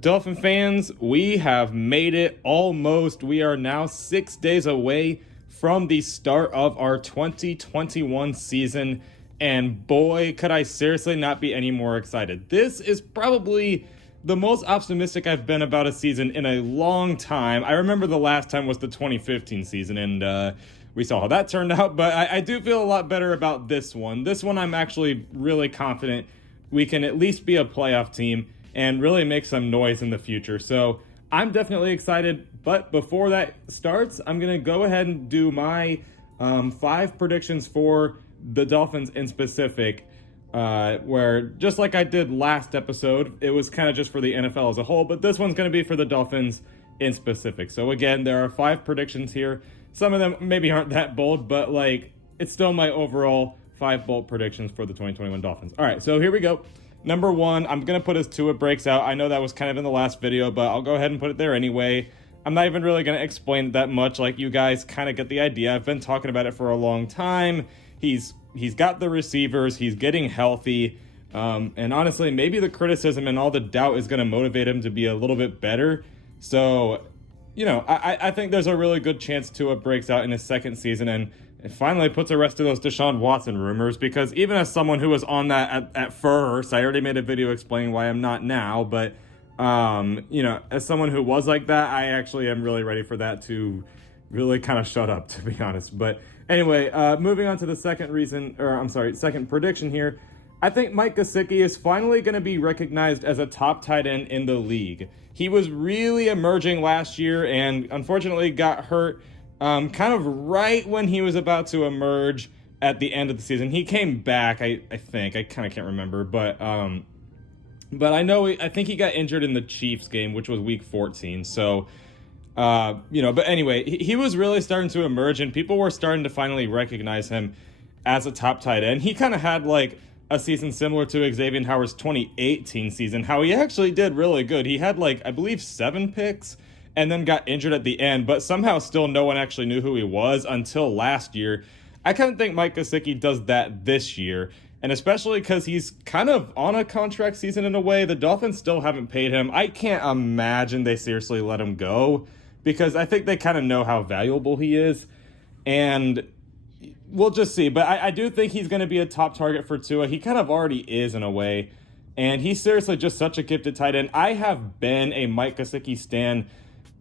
Dolphin fans, we have made it almost. We are now 6 days away from the start of our 2021 season, and boy, could I seriously not be any more excited. This is probably the most optimistic I've been about a season in a long time. I remember the last time was the 2015 season, and we saw how that turned out, but I do feel a lot better about this one. This one, I'm actually really confident we can at least be a playoff team and really make some noise in the future. So I'm definitely excited. But before that starts, I'm going to go ahead and do my 5 predictions for the Dolphins in specific, where just like I did last episode, it was kind of just for the NFL as a whole, but this one's going to be for the Dolphins in specific. So again, there are 5 predictions here. Some of them maybe aren't that bold, but like it's still my overall 5 bold predictions for the 2021 Dolphins. All right, so here we go. Number 1, I'm going to put as Tua breaks out. I know that was kind of in the last video, but I'll go ahead and put it there anyway. I'm not even really going to explain that much. Like, you guys kind of get the idea. I've been talking about it for a long time. He's got the receivers. He's getting healthy. And honestly, maybe the criticism and all the doubt is going to motivate him to be a little bit better. So, I think there's a really good chance Tua breaks out in his second season and it finally puts a rest to those Deshaun Watson rumors, because even as someone who was on that at first, I already made a video explaining why I'm not now, but, as someone who was like that, I actually am really ready for that to really kind of shut up, to be honest. But anyway, moving on to the second prediction here. I think Mike Gesicki is finally going to be recognized as a top tight end in the league. He was really emerging last year and unfortunately got hurt kind of right when he was about to emerge at the end of the season. He came back, I think. I kind of can't remember, but I think he got injured in the Chiefs game, which was week 14. So, but anyway, he was really starting to emerge and people were starting to finally recognize him as a top tight end. He kind of had like a season similar to Xavier Howard's 2018 season, how he actually did really good. He had like, I believe 7 picks and then got injured at the end, but somehow still no one actually knew who he was until last year. I kind of think Mike Gesicki does that this year, and especially because he's kind of on a contract season in a way. The Dolphins still haven't paid him. I can't imagine they seriously let him go, because I think they kind of know how valuable he is, and we'll just see. But I do think he's going to be a top target for Tua. He kind of already is in a way, and he's seriously just such a gifted tight end. I have been a Mike Gesicki stan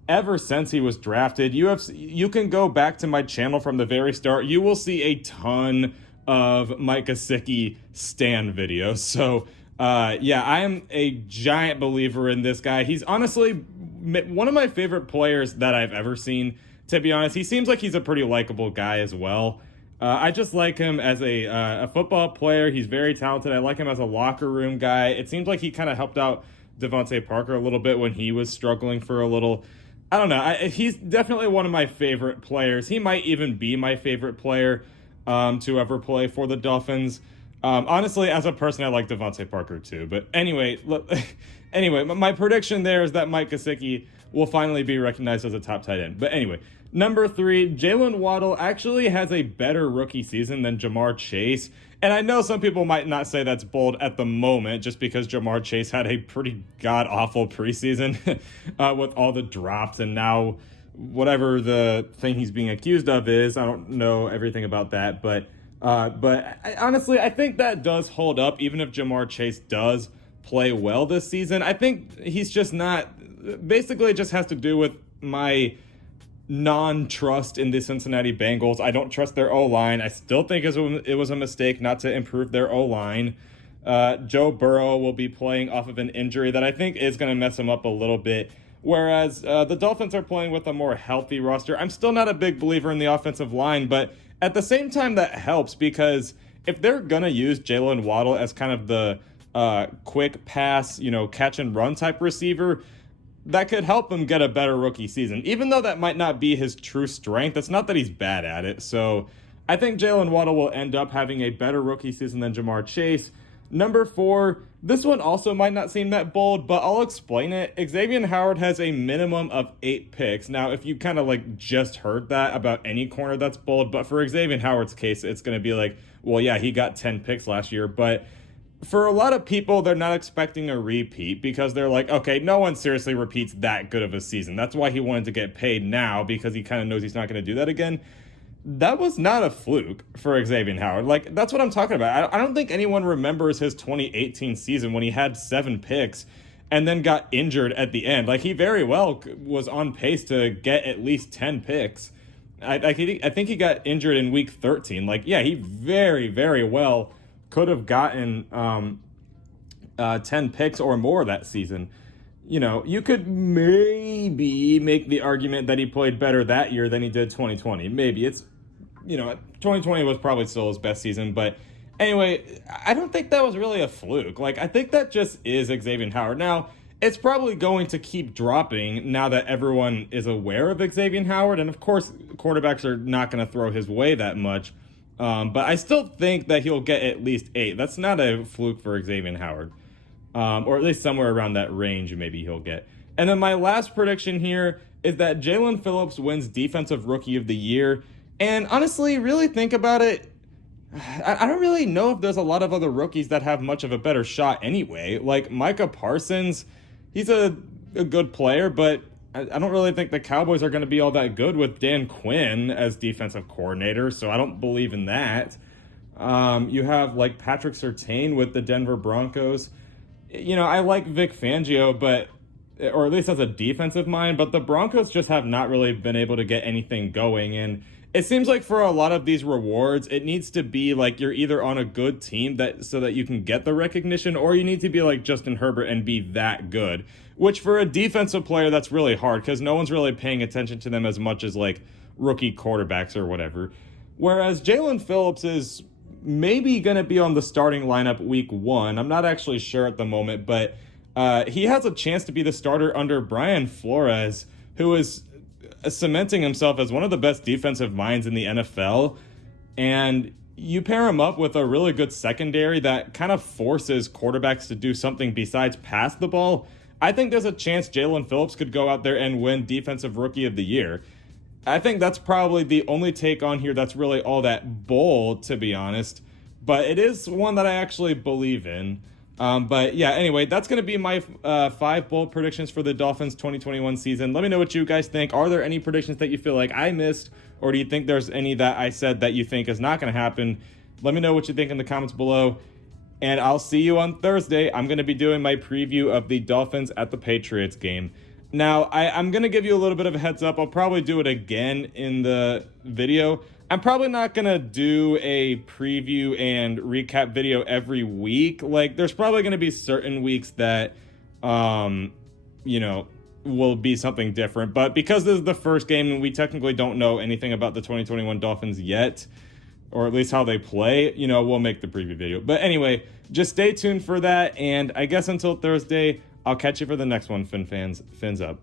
ever since he was drafted. You can go back to my channel from the very start. You will see a ton of Mike Gesicki stan videos. So, I am a giant believer in this guy. He's honestly one of my favorite players that I've ever seen, to be honest. He seems like he's a pretty likable guy as well. I just like him as a football player. He's very talented. I like him as a locker room guy. It seems like he kind of helped out Devontae Parker a little bit when he was struggling for a little. I don't know. He's definitely one of my favorite players. He might even be my favorite player to ever play for the Dolphins. Honestly, as a person, I like Devontae Parker too. But anyway, my prediction there is that Mike Gesicki will finally be recognized as a top tight end. But anyway, number 3, Jalen Waddle actually has a better rookie season than Jamar Chase. And I know some people might not say that's bold at the moment, just because Jamar Chase had a pretty god-awful preseason with all the drops, and now whatever the thing he's being accused of is, I don't know everything about that, but honestly, I think that does hold up, even if Jamar Chase does play well this season. I think he's just not. Basically, it just has to do with my non-trust in the Cincinnati Bengals. I don't trust their O-line. I still think it was a mistake not to improve their O-line. Joe Burrow will be playing off of an injury that I think is going to mess him up a little bit, whereas the Dolphins are playing with a more healthy roster. I'm still not a big believer in the offensive line, but at the same time, that helps, because if they're going to use Jalen Waddle as kind of the quick pass, catch and run type receiver, that could help him get a better rookie season. Even though that might not be his true strength, it's not that he's bad at it. So I think Jalen Waddle will end up having a better rookie season than Jamar Chase. Number 4, this one also might not seem that bold, but I'll explain it. Xavier Howard has a minimum of 8 picks. Now, if you kind of like just heard that about any corner, that's bold. But for Xavier Howard's case, it's going to be like, well, yeah, he got 10 picks last year. But for a lot of people, they're not expecting a repeat because they're like, okay, no one seriously repeats that good of a season. That's why he wanted to get paid now, because he kind of knows he's not going to do that again. That was not a fluke for Xavier Howard. Like, that's what I'm talking about. I don't think anyone remembers his 2018 season when he had 7 picks and then got injured at the end. Like, he very well was on pace to get at least 10 picks. I think he got injured in week 13. Like, yeah, he very, very well could have gotten 10 picks or more that season. You know, you could maybe make the argument that he played better that year than he did 2020. Maybe it's, 2020 was probably still his best season. But anyway, I don't think that was really a fluke. Like, I think that just is Xavier Howard. Now, it's probably going to keep dropping now that everyone is aware of Xavier Howard. And of course, quarterbacks are not going to throw his way that much. But I still think that he'll get at least 8. That's not a fluke for Xavier Howard. Or at least somewhere around that range maybe he'll get. And then my last prediction here is that Jalen Phillips wins Defensive Rookie of the Year. And honestly, really think about it, I don't really know if there's a lot of other rookies that have much of a better shot anyway. Like Micah Parsons, he's a good player, but I don't really think the Cowboys are going to be all that good with Dan Quinn as defensive coordinator, so I don't believe in that. You have like Patrick Surtain with the Denver Broncos. I like Vic Fangio, or at least as a defensive mind, but the Broncos just have not really been able to get anything going. And it seems like for a lot of these rewards, it needs to be like you're either on a good team so that you can get the recognition, or you need to be like Justin Herbert and be that good. Which for a defensive player, that's really hard because no one's really paying attention to them as much as like rookie quarterbacks or whatever. Whereas Jalen Phillips is maybe going to be on the starting lineup week 1. I'm not actually sure at the moment, but he has a chance to be the starter under Brian Flores, who is cementing himself as one of the best defensive minds in the NFL. And you pair him up with a really good secondary that kind of forces quarterbacks to do something besides pass the ball. I think there's a chance Jalen Phillips could go out there and win Defensive Rookie of the Year. I think that's probably the only take on here that's really all that bold, to be honest. But it is one that I actually believe in. But yeah, anyway, that's going to be my 5 bold predictions for the Dolphins 2021 season. Let me know what you guys think. Are there any predictions that you feel like I missed? Or do you think there's any that I said that you think is not going to happen? Let me know what you think in the comments below. And I'll see you on Thursday. I'm going to be doing my preview of the Dolphins at the Patriots game. Now, I'm going to give you a little bit of a heads up. I'll probably do it again in the video. I'm probably not going to do a preview and recap video every week. Like, there's probably going to be certain weeks that, will be something different. But because this is the first game and we technically don't know anything about the 2021 Dolphins yet, or at least how they play, we'll make the preview video. But anyway, just stay tuned for that. And I guess until Thursday, I'll catch you for the next one, Fin fans. Fins up.